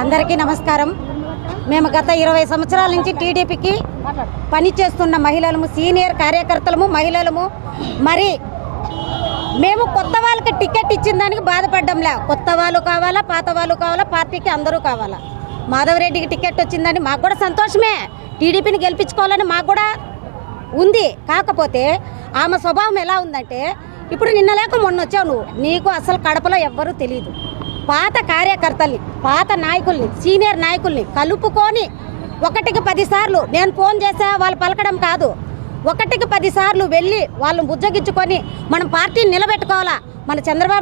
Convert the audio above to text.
అందరికీ నమస్కారం. మేము గత 20 సంవత్సరాల నుంచి టీడీపీకి పనిచేస్తున్న మహిళలము, సీనియర్ కార్యకర్తలము, మహిళలము. మరి మేము కొత్త వాళ్ళకి టికెట్ ఇచ్చిన దానికి బాధపడ్డంలే. కొత్త వాళ్ళు కావాలా, పాత వాళ్ళు కావాలా, పార్టీకి అందరూ కావాలా. మాధవరెడ్డికి టికెట్ వచ్చిందని మాకు కూడా సంతోషమే. టీడీపీని గెలిపించుకోవాలని మాకు కూడా ఉంది. కాకపోతే ఆమె స్వభావం ఎలా ఉందంటే, ఇప్పుడు నిన్న లేక మొన్న వచ్చావు నువ్వు, నీకు అసలు కడపలో ఎవ్వరూ తెలియదు. పాత కార్యకర్తల్ని, పాత నాయకుల్ని, సీనియర్ నాయకుల్ని కలుపుకొని 1కి 10 సార్లు నేను ఫోన్ చేసా, వాళ్ళు పలకడం కాదు, 1కి 10 సార్లు వెళ్ళి వాళ్ళని బుజ్జగించుకొని మనం పార్టీని నిలబెట్టుకోవాలా. మన చంద్రబాబు